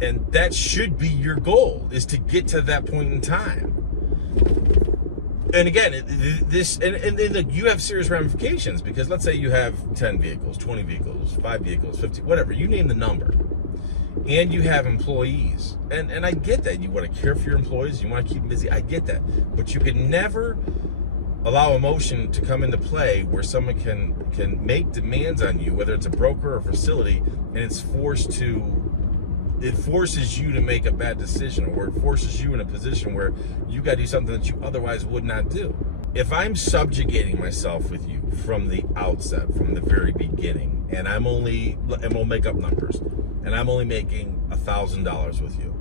And that should be your goal, is to get to that point in time. And again, you have serious ramifications, because let's say you have 10 vehicles, 20 vehicles, 5 vehicles, 50, whatever, you name the number, and you have employees. And I get that. You want to care for your employees, you want to keep them busy. I get that. But you can never allow emotion to come into play where someone can make demands on you, whether it's a broker or a facility, and it forces you to make a bad decision, or it forces you in a position where you got to do something that you otherwise would not do. If I'm subjugating myself with you from the outset, from the very beginning, and we'll make up numbers, and I'm only making $1,000 with you,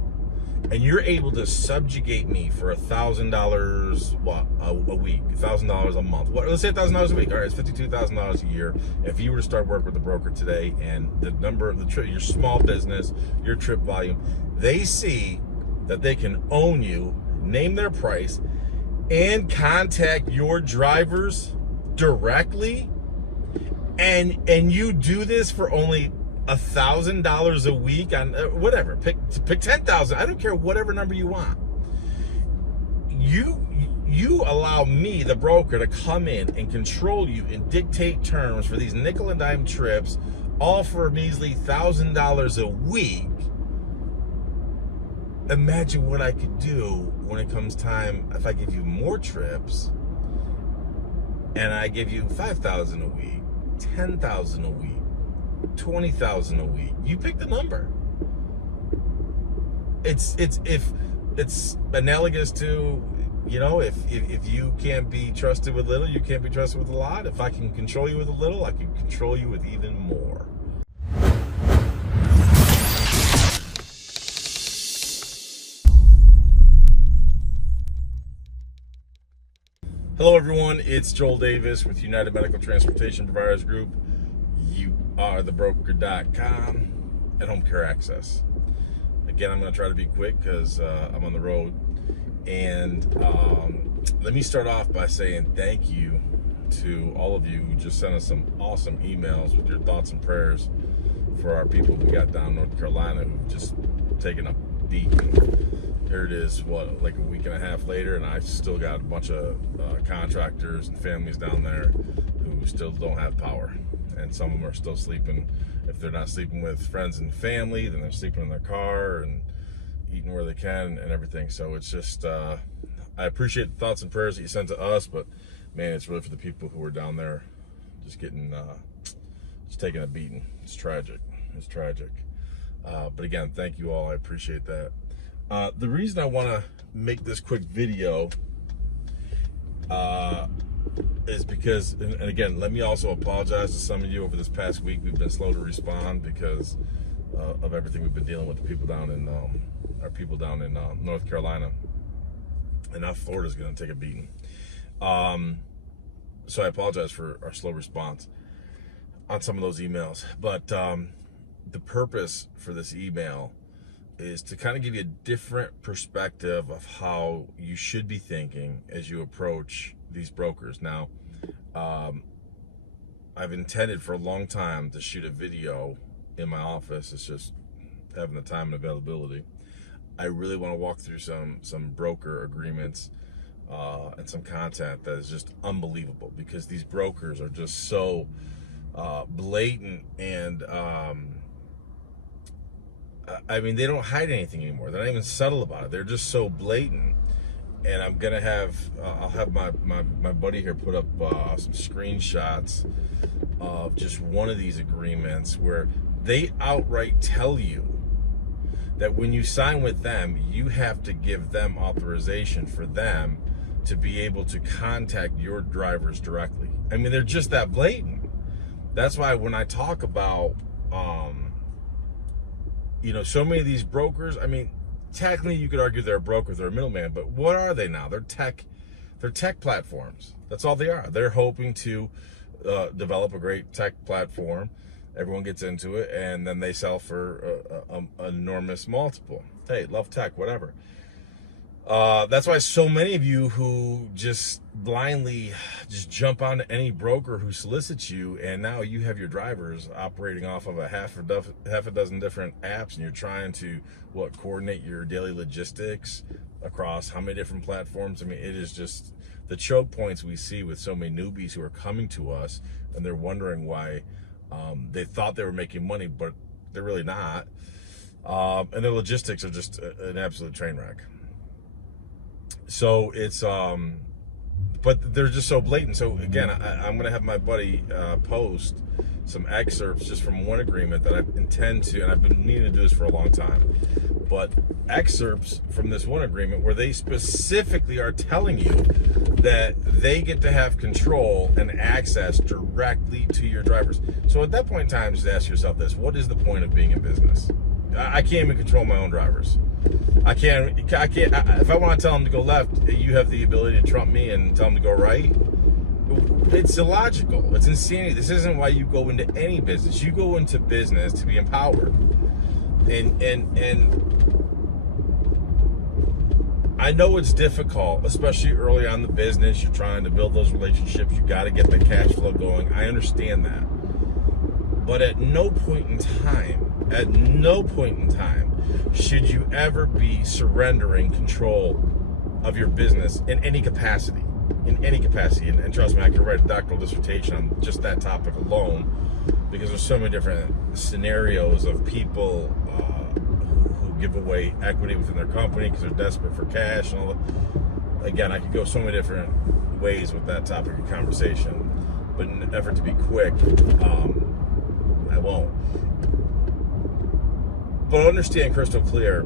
and you're able to subjugate me for $1,000 a week, $1,000 a month. Let's say $1,000 a week. All right, it's $52,000 a year. If you were to start work with a broker today, and the number of the trip, your small business, your trip volume, they see that they can own you, name their price, and contact your drivers directly, and you do this for only $1,000 a week on whatever, pick 10,000. I don't care, whatever number you want. You allow me, the broker, to come in and control you and dictate terms for these nickel and dime trips, all for a measly $1,000 a week. Imagine what I could do when it comes time if I give you more trips, and I give you 5,000 a week, 10,000 a week, 20,000 a week. You pick the number. It's analogous to, if you can't be trusted with little, you can't be trusted with a lot. If I can control you with a little, I can control you with even more. Hello everyone, it's Joel Davis with United Medical Transportation Providers Group. You are the broker.com and Home Care Access. Again, I'm going to try to be quick because I'm on the road. And let me start off by saying thank you to all of you who just sent us some awesome emails with your thoughts and prayers for our people we got down in North Carolina who've just taken a beating. Here it is, like a week and a half later, and I still got a bunch of contractors and families down there who still don't have power. And some of them are still sleeping. If they're not sleeping with friends and family, then they're sleeping in their car and eating where they can and everything. So it's just, I appreciate the thoughts and prayers that you sent to us, but man, it's really for the people who are down there just getting, just taking a beating. It's tragic. It's tragic. But again, thank you all. I appreciate that. The reason I want to make this quick video is because, and again, let me also apologize to some of you over this past week. We've been slow to respond because of everything we've been dealing with. The people down in our people down in North Carolina, and now Florida's going to take a beating. So I apologize for our slow response on some of those emails. But the purpose for this email is to kind of give you a different perspective of how you should be thinking as you approach these brokers. Now, I've intended for a long time to shoot a video in my office. It's just having the time and availability. I really want to walk through some broker agreements and some content that is just unbelievable, because these brokers are just so blatant, and I mean, they don't hide anything anymore. They're not even subtle about it. They're just so blatant. And I'm gonna have I'll have my buddy here put up some screenshots of just one of these agreements where they outright tell you that when you sign with them, you have to give them authorization for them to be able to contact your drivers directly. I mean, they're just that blatant. That's why when I talk about so many of these brokers, I mean, technically you could argue they're a broker, they're a middleman, but what are they now? They're tech platforms. That's all they are. They're hoping to develop a great tech platform. Everyone gets into it, and then they sell for an enormous multiple. Hey, love tech, whatever. That's why so many of you who just blindly just jump onto any broker who solicits you, and now you have your drivers operating off of a half a dozen different apps, and you're trying to coordinate your daily logistics across how many different platforms. I mean, it is just the choke points we see with so many newbies who are coming to us, and they're wondering why they thought they were making money, but they're really not, and their logistics are just an absolute train wreck. So it's but they're just so blatant. So again, I'm gonna have my buddy post some excerpts just from one agreement that I intend to, and I've been needing to do this for a long time, but excerpts from this one agreement where they specifically are telling you that they get to have control and access directly to your drivers. So at that point in time, just ask yourself this: what is the point of being in business? I can't even control my own drivers. I can't, if I want to tell them to go left, you have the ability to trump me and tell them to go right. It's illogical. It's insanity. This isn't why you go into any business. You go into business to be empowered. And I know it's difficult, especially early on in the business. You're trying to build those relationships. You got to get the cash flow going. I understand that. But at no point in time, should you ever be surrendering control of your business in any capacity. And trust me, I could write a doctoral dissertation on just that topic alone, because there's so many different scenarios of people who give away equity within their company because they're desperate for cash and all that. Again, I could go so many different ways with that topic of conversation, but in an effort to be quick, I won't. But understand crystal clear,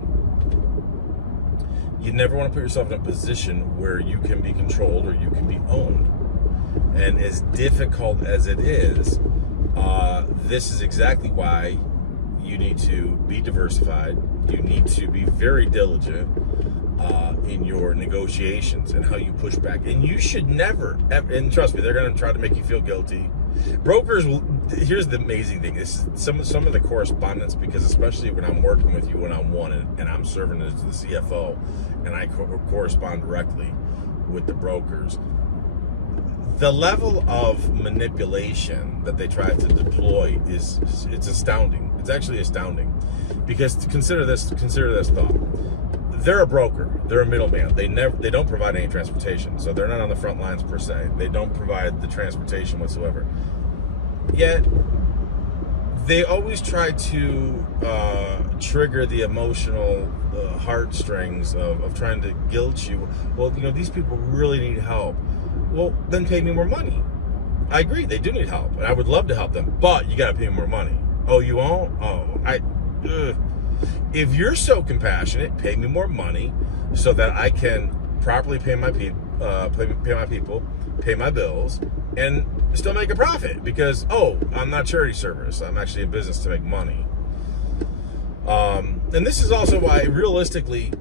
you never want to put yourself in a position where you can be controlled or you can be owned. And as difficult as it is, this is exactly why you need to be diversified. You need to be very diligent in your negotiations and how you push back. And you should never, and trust me, they're going to try to make you feel guilty. Brokers will. Here's the amazing thing. This is some of the correspondence, because especially when I'm working with you one-on-one and I'm serving as the CFO and I correspond directly with the brokers, the level of manipulation that they try to deploy it's astounding. It's actually astounding, because consider this thought. They're a broker. They're a middleman. They don't provide any transportation, so they're not on the front lines per se. They don't provide the transportation whatsoever. Yet they always try to trigger the emotional heartstrings of trying to guilt you. Well, these people really need help. Well, then pay me more money. I agree, they do need help, and I would love to help them, but you got to pay me more money. Oh, you won't? If you're so compassionate, pay me more money so that I can properly pay my people, pay my bills, and still make a profit, because I'm not charity service. I'm actually in business to make money. And this is also why, realistically,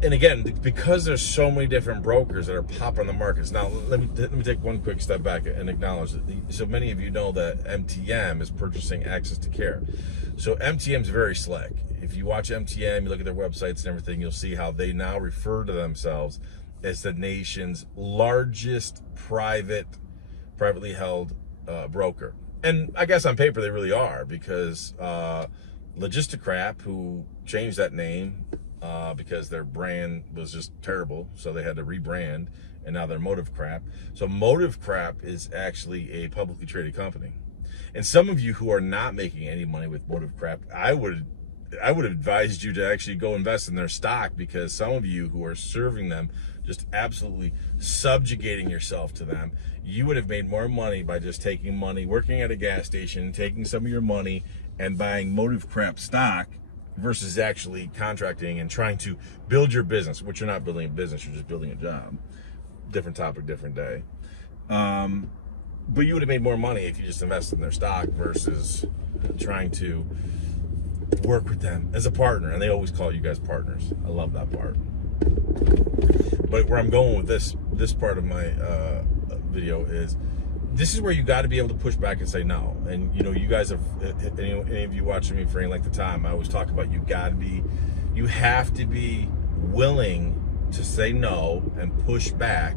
and again, because there's so many different brokers that are popping on the markets. Now, let me take one quick step back and acknowledge that. So many of you know that MTM is purchasing Access to Care. So MTM is very slick. If you watch MTM, you look at their websites and everything, you'll see how they now refer to themselves as the nation's largest privately held broker. And I guess on paper they really are, because Logisticrap, who changed that name because their brand was just terrible, so they had to rebrand, and now they're Motivecrap. So Motivecrap is actually a publicly traded company. And some of you who are not making any money with Motivecrap, I would have advised you to actually go invest in their stock, because some of you who are serving them, just absolutely subjugating yourself to them, you would have made more money by just taking money, working at a gas station, taking some of your money and buying Motivecrap stock, versus actually contracting and trying to build your business, which you're not building a business, you're just building a job. Different topic, different day. But you would have made more money if you just invested in their stock versus trying to work with them as a partner. And they always call you guys partners. I love that part. But where I'm going with this part of my video is, this is where you got to be able to push back and say no. And you guys have, any of you watching me for any length of time, I always talk about you have to be willing to say no and push back,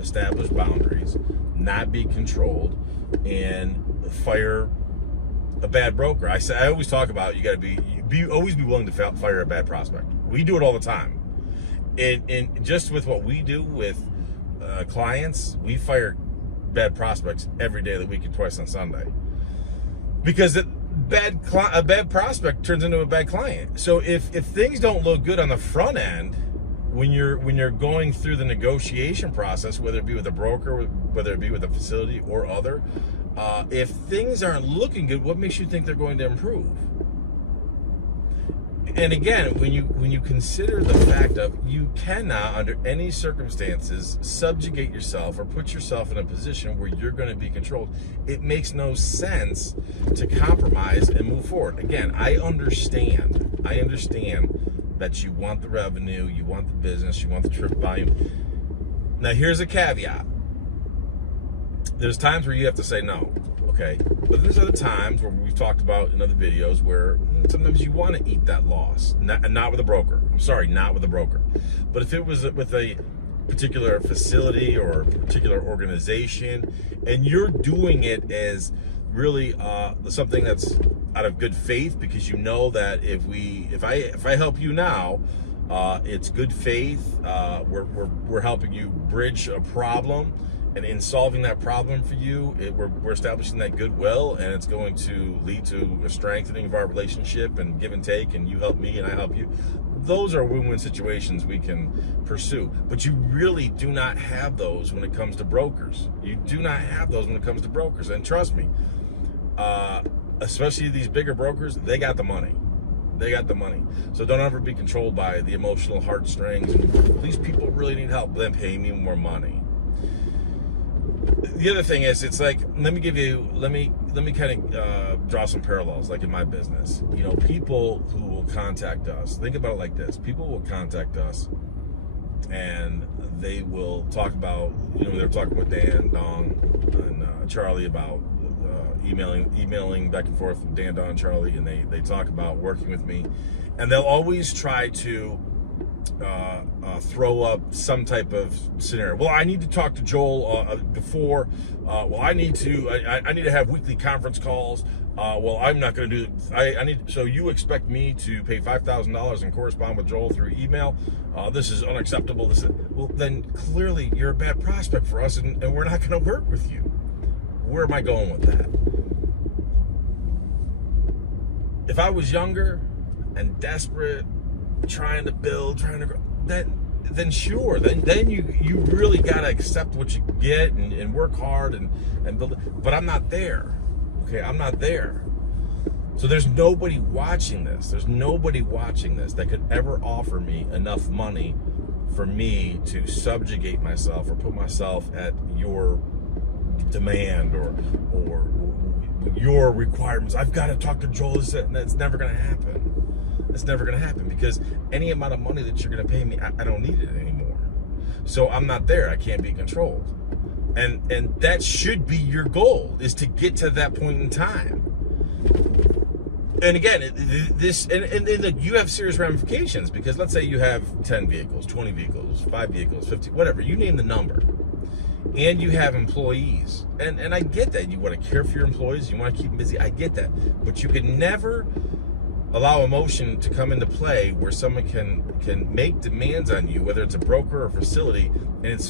establish boundaries, not be controlled, and fire a bad broker. I always talk about you got to always be willing to fire a bad prospect. We do it all the time, and just with what we do with clients, we fire bad prospects every day of the week and twice on Sunday, because a bad prospect turns into a bad client. So if things don't look good on the front end, when you're going through the negotiation process, whether it be with a broker, whether it be with a facility or other, if things aren't looking good, what makes you think they're going to improve? And again, when you consider the fact of you cannot, under any circumstances, subjugate yourself or put yourself in a position where you're going to be controlled, it makes no sense to compromise and move forward. Again, I understand that you want the revenue, you want the business, you want the trip volume. Now, here's a caveat. There's times where you have to say no, okay? But there's other times where we've talked about in other videos where sometimes you want to eat that loss. Not with a broker. I'm sorry, not with a broker. But if it was with a particular facility or a particular organization, and you're doing it as really something that's out of good faith, because you know that if I help you now, it's good faith. We're helping you bridge a problem, and in solving that problem for you, we're establishing that goodwill, and it's going to lead to a strengthening of our relationship and give and take, and you help me and I help you. Those are win-win situations we can pursue. But you really do not have those when it comes to brokers. You do not have those when it comes to brokers. And trust me, especially these bigger brokers, they got the money. They got the money. So don't ever be controlled by the emotional heartstrings. These people really need help. Then pay me more money. The other thing is, it's like, let me kind of draw some parallels, like in my business. You know, people who will contact us, think about it like this. People will contact us and they will talk about, they're talking with Dan, Don, and Charlie about emailing back and forth with Dan, Don, and Charlie, and they talk about working with me, and they'll always try to throw up some type of scenario. Well, I need to talk to Joel before. Well, I need to have weekly conference calls. Well, I'm not going to do. I need. So you expect me to pay $5,000 and correspond with Joel through email? This is unacceptable. Well, then clearly you're a bad prospect for us, and we're not going to work with you. Where am I going with that? If I was younger and desperate, trying to grow, then sure, then you really gotta accept what you get and work hard and build it. But I'm not there. Okay, I'm not there. So there's nobody watching this. There's nobody watching this that could ever offer me enough money for me to subjugate myself or put myself at your demand or your requirements. I've got to talk to Joel. That's never going to happen. It's never going to happen, because any amount of money that you're going to pay me, I don't need it anymore. So I'm not there. I can't be controlled. And that should be your goal, is to get to that point in time. And again, you have serious ramifications, because let's say you have 10 vehicles, 20 vehicles, 5 vehicles, 50, whatever, you name the number. And you have employees. And I get that. You want to care for your employees. You want to keep them busy. I get that. But you can never allow emotion to come into play where someone can make demands on you, whether it's a broker or facility, and it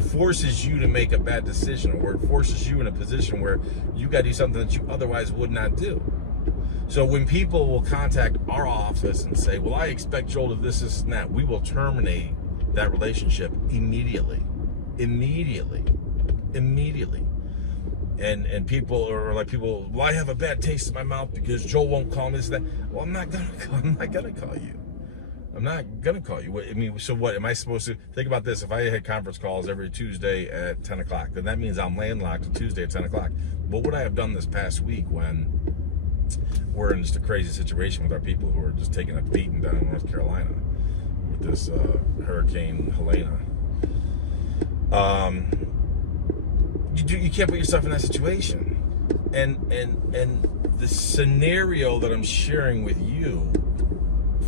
forces you to make a bad decision, or it forces you in a position where you got to do something that you otherwise would not do. So when people will contact our office and say, well, I expect Joel to this and that, we will terminate that relationship immediately. And people are like, well, I have a bad taste in my mouth because Joel won't call me this and that. Well, I'm not gonna call you. I'm not gonna call you. I mean, so what am I supposed to think about this? If I had conference calls every Tuesday at 10 o'clock, then that means I'm landlocked on Tuesday at 10 o'clock. What would I have done this past week when we're in just a crazy situation with our people who are just taking a beating down in North Carolina with this Hurricane Helena? You can't put yourself in that situation. And the scenario that I'm sharing with you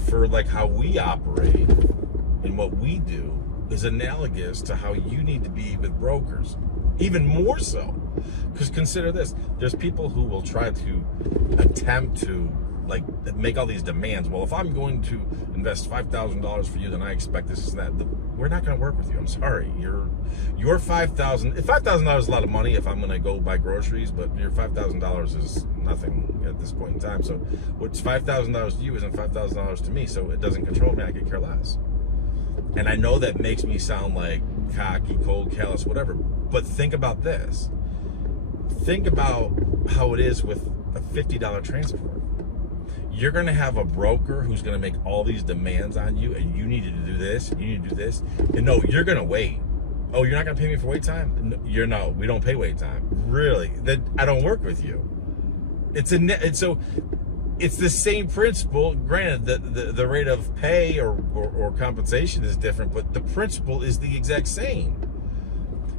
for like how we operate and what we do is analogous to how you need to be with brokers, even more so. Because consider this, there's people who will try to attempt to like make all these demands. Well, if I'm going to invest $5,000 for you, then I expect this and that. We're not going to work with you. I'm sorry. Your $5,000 is a lot of money if I'm going to go buy groceries, but your $5,000 is nothing at this point in time. So what's $5,000 to you isn't $5,000 to me. So it doesn't control me. I could care less. And I know that makes me sound like cocky, cold, callous, whatever. But think about this. Think about how it is with a $50 transport. You're going to have a broker who's going to make all these demands on you, and you need to do this, and you need to do this. And no, you're going to wait. Oh, you're not going to pay me for wait time? No, we don't pay wait time. Really? Then I don't work with you. It's the same principle. Granted, the rate of pay or compensation is different, but the principle is the exact same.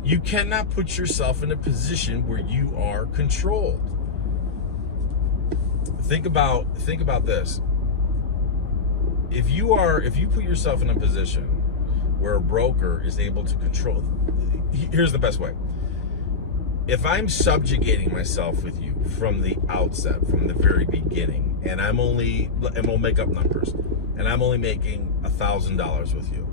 You cannot put yourself in a position where you are controlled. Think about this. If you put yourself in a position where a broker is able to control, here's the best way. If I'm subjugating myself with you from the outset, from the very beginning, and we'll make up numbers, and I'm only making $1,000 with you,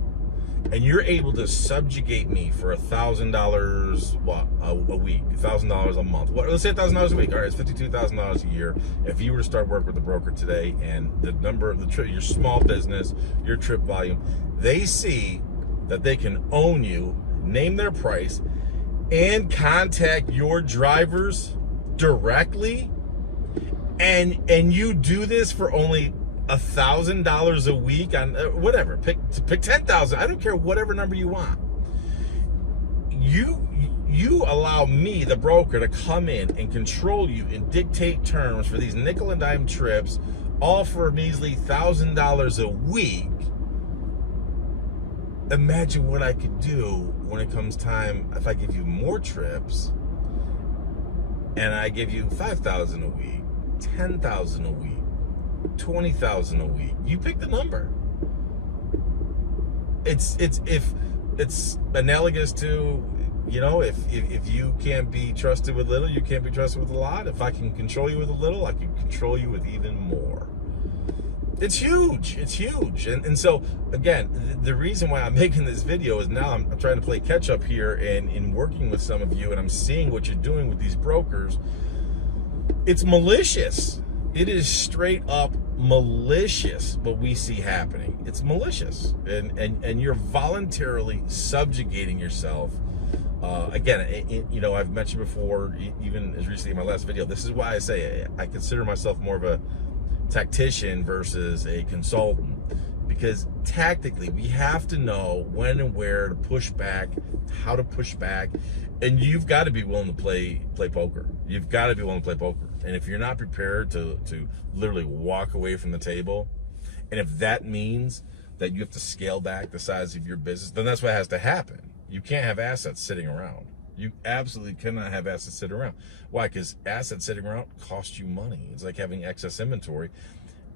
and you're able to subjugate me for $1,000 a week, $1,000 a month. Let's say $1,000 a week. All right, it's $52,000 a year. If you were to start work with a broker today, and the number of the trip, your small business, your trip volume, they see that they can own you, name their price, and contact your drivers directly, and you do this for only $1,000 a week on whatever, pick 10,000. I don't care, whatever number you want. You allow me, the broker, to come in and control you and dictate terms for these nickel and dime trips, all for a measly $1,000 a week. Imagine what I could do when it comes time if I give you more trips and I give you 5,000 a week, 10,000 a week, 20,000 a week. You pick the number. It's analogous to, if you can't be trusted with little, you can't be trusted with a lot. If I can control you with a little, I can control you with even more. It's huge. It's huge. And so again, the reason why I'm making this video is now I'm trying to play catch up here and in working with some of you, and I'm seeing what you're doing with these brokers. It's malicious. It is straight up malicious what we see happening. It's malicious, and you're voluntarily subjugating yourself. Again, I've mentioned before, even as recently in my last video, this is why I say I consider myself more of a tactician versus a consultant, because tactically we have to know when and where to push back, how to push back, and you've got to be willing to play poker. You've got to be willing to play poker. And if you're not prepared to literally walk away from the table, and if that means that you have to scale back the size of your business, then that's what has to happen. You can't have assets sitting around. You absolutely cannot have assets sitting around. Why? Because assets sitting around cost you money. It's like having excess inventory.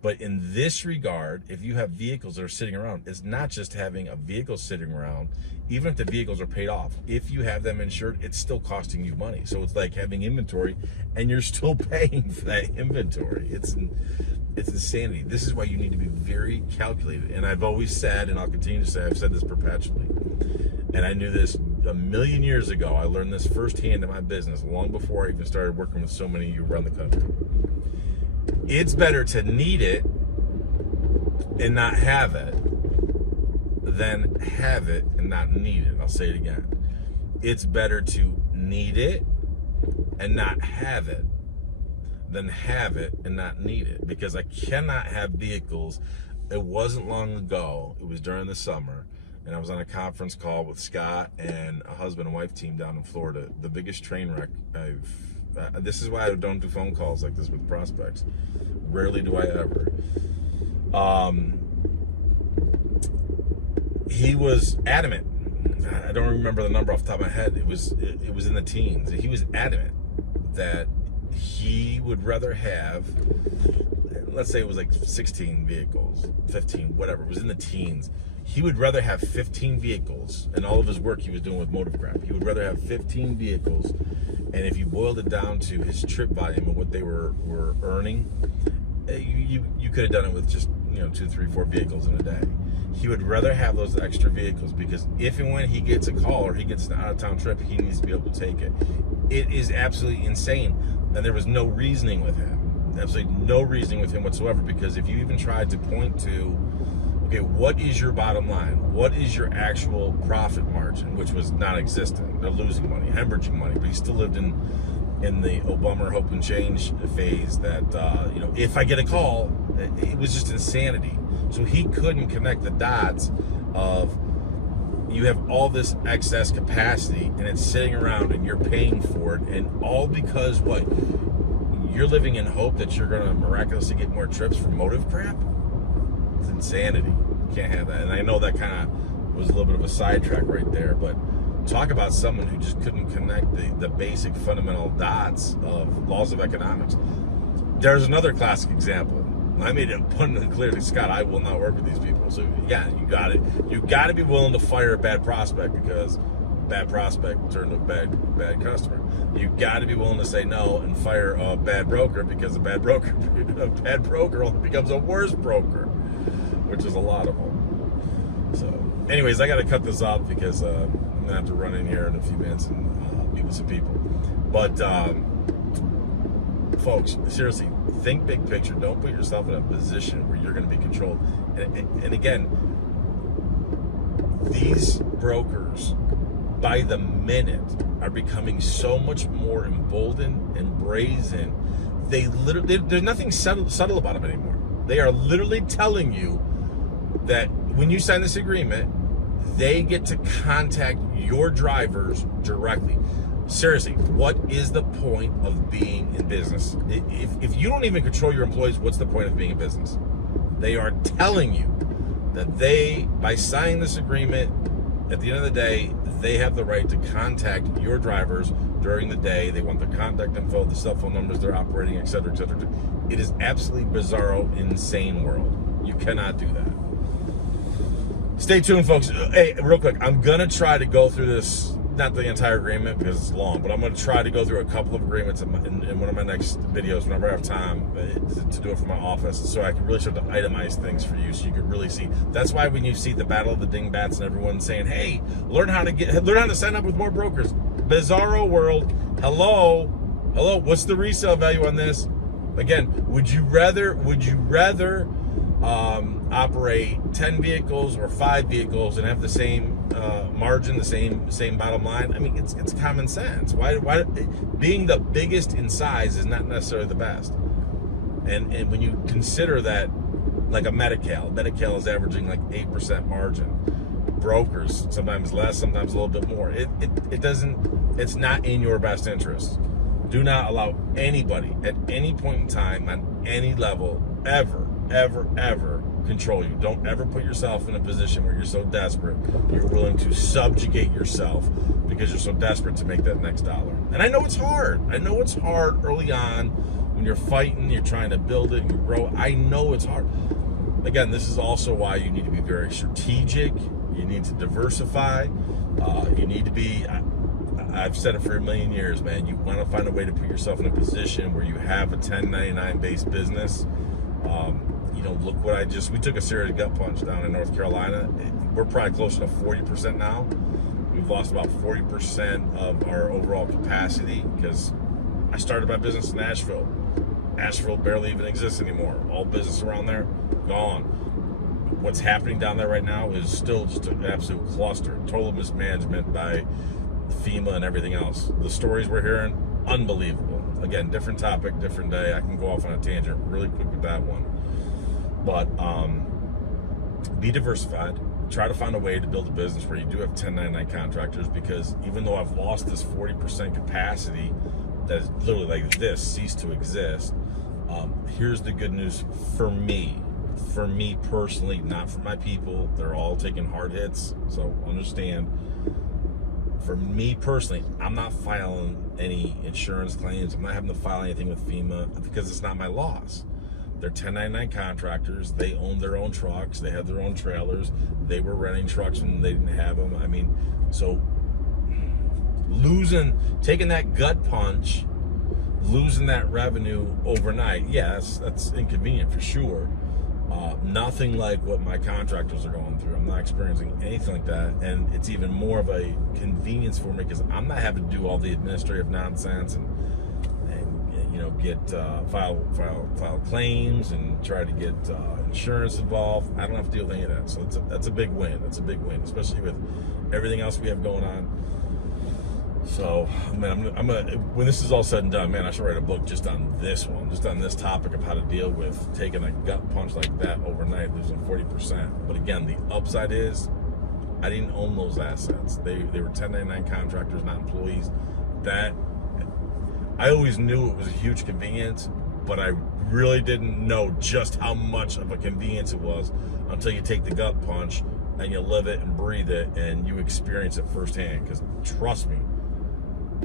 But in this regard, if you have vehicles that are sitting around, it's not just having a vehicle sitting around. Even if the vehicles are paid off, if you have them insured, it's still costing you money. So it's like having inventory and you're still paying for that inventory. It's insanity. This is why you need to be very calculated. And I've always said, and I'll continue to say, I've said this perpetually, and I knew this a million years ago. I learned this firsthand in my business long before I even started working with so many of you around the country. It's better to need it and not have it than have it and not need it. I'll say it again. It's better to need it and not have it than have it and not need it, because I cannot have vehicles. It wasn't long ago, it was during the summer, and I was on a conference call with Scott and a husband and wife team down in Florida. The biggest train wreck this is why I don't do phone calls like this with prospects. Rarely do I ever. He was adamant. I don't remember the number off the top of my head. It was in the teens. He was adamant that he would rather have, let's say it was like 16 vehicles, 15, whatever, it was in the teens. He would rather have 15 vehicles, and all of his work he was doing with motive crap, he would rather have 15 vehicles, and if you boiled it down to his trip volume and what they were earning, you could have done it with just 2, 3, 4 vehicles in a day. He would rather have those extra vehicles because if and when he gets a call or he gets an out-of-town trip, he needs to be able to take it. It is absolutely insane, and there was no reasoning with him. Absolutely no reasoning with him whatsoever, because if you even tried to point to, okay, what is your bottom line? What is your actual profit margin? Which was non-existent. They're losing money, hemorrhaging money, but he still lived in the Obama hope and change phase that, if I get a call, it was just insanity. So he couldn't connect the dots of, you have all this excess capacity and it's sitting around and you're paying for it, and all because what? You're living in hope that you're going to miraculously get more trips for motive crap? It's insanity. You can't have that. And I know that kind of was a little bit of a sidetrack right there, but talk about someone who just couldn't connect the basic fundamental dots of laws of economics. There's another classic example. I made it abundantly clear to Scott, I will not work with these people. So yeah, you got to be willing to fire a bad prospect, because bad prospect will turn to a bad customer. You got to be willing to say no and fire a bad broker, because a bad broker only becomes a worse broker, which is a lot of them. So anyways, I got to cut this off because I'm gonna have to run in here in a few minutes and meet with some people. But folks, seriously, think big picture. Don't put yourself in a position where you're going to be controlled. And again, these brokers, by the minute, are becoming so much more emboldened and brazen. There's nothing subtle about them anymore. They are literally telling you that when you sign this agreement, they get to contact your drivers directly. Seriously, what is the point of being in business? If you don't even control your employees, what's the point of being in business? They are telling you that by signing this agreement, at the end of the day, they have the right to contact your drivers during the day. They want their contact info, the cell phone numbers they're operating, et cetera, et cetera. It is absolutely bizarro, insane world. You cannot do that. Stay tuned, folks. Hey, real quick, I'm going to try to go through this, not the entire agreement because it's long, but I'm going to try to go through a couple of agreements in one of my next videos whenever I have time to do it from my office, so I can really start to itemize things for you, so you can really see. That's why when you see the battle of the dingbats and everyone saying, "Hey, learn how to sign up with more brokers." Bizarro world. Hello. What's the resale value on this? Again, would you rather operate 10 vehicles or 5 vehicles and have the same margin, the same bottom line? I mean, it's common sense. Why being the biggest in size is not necessarily the best. And when you consider that, like a Medi-Cal is averaging like 8% margin. Brokers sometimes less, sometimes a little bit more. It's not in your best interest. Do not allow anybody at any point in time on any level ever control you. Don't ever put yourself in a position where you're so desperate you're willing to subjugate yourself because you're so desperate to make that next dollar. And I know it's hard. Early on when you're fighting, you're trying to build it and grow. I know it's hard. Again, this is also why you need to be very strategic. You need to diversify. You need to be, I've said it for a million years, man, you want to find a way to put yourself in a position where you have a 1099 based business. Look what we took a serious gut punch down in North Carolina. We're probably closer to 40% now. We've lost about 40% of our overall capacity because I started my business in Asheville. Asheville barely even exists anymore. All business around there, gone. What's happening down there right now is still just an absolute cluster. Total mismanagement by FEMA and everything else. The stories we're hearing, unbelievable. Again, different topic, different day. I can go off on a tangent really quick with that one. But be diversified. Try to find a way to build a business where you do have 1099 contractors, because even though I've lost this 40% capacity that is literally like this, ceased to exist, here's the good news for me personally, not for my people. They're all taking hard hits, so understand. For me personally, I'm not filing any insurance claims. I'm not having to file anything with FEMA because it's not my loss. They're 1099 contractors. They own their own trucks. They had their own trailers. They were renting trucks when they didn't have them. I mean, so taking that gut punch, losing that revenue overnight, yes, that's inconvenient for sure. Nothing like what my contractors are going through. I'm not experiencing anything like that, and it's even more of a convenience for me because I'm not having to do all the administrative nonsense and you know, get file claims and try to get insurance involved. I don't have to deal with any of that, so that's a big win. That's a big win, especially with everything else we have going on. So, man, I'm gonna, when this is all said and done, man, I should write a book just on this one, just on this topic of how to deal with taking a gut punch like that overnight, losing 40%. But again, the upside is I didn't own those assets. They were 1099 contractors, not employees. That, I always knew it was a huge convenience, but I really didn't know just how much of a convenience it was until you take the gut punch and you live it and breathe it and you experience it firsthand. Because trust me,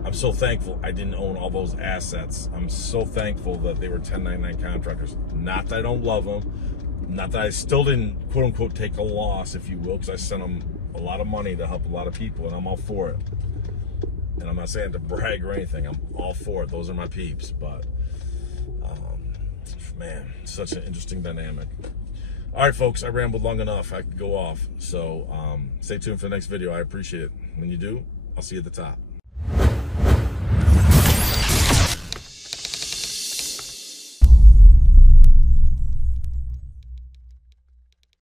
I'm so thankful I didn't own all those assets. I'm so thankful that they were 1099 contractors. Not that I don't love them, not that I still didn't, quote unquote, take a loss, if you will, because I sent them a lot of money to help a lot of people, and I'm all for it. And I'm not saying to brag or anything, I'm all for it. Those are my peeps, but man, such an interesting dynamic. All right, folks, I rambled long enough. I could go off. So stay tuned for the next video. I appreciate it. When you do, I'll see you at the top.